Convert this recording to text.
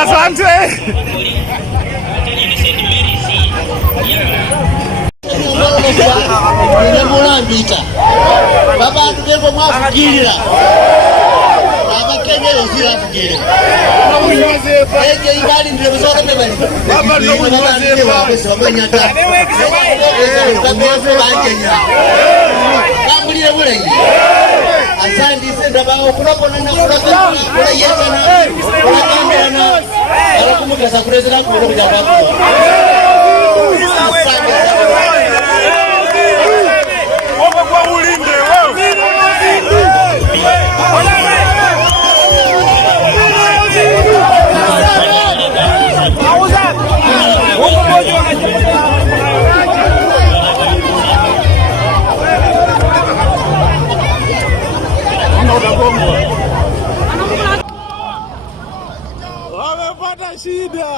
Asante. Mulambita baba tugevo mwafugirira abakenya yozira fugire eje ibali ndire bisoka tebali baba ndomunywaze bamanyata bangenya kamulire bulengi asandi senda bawo kulapona na kulapona kula yetana kula kambana alakumukasa kulezera ko kuja bako wamepata shida.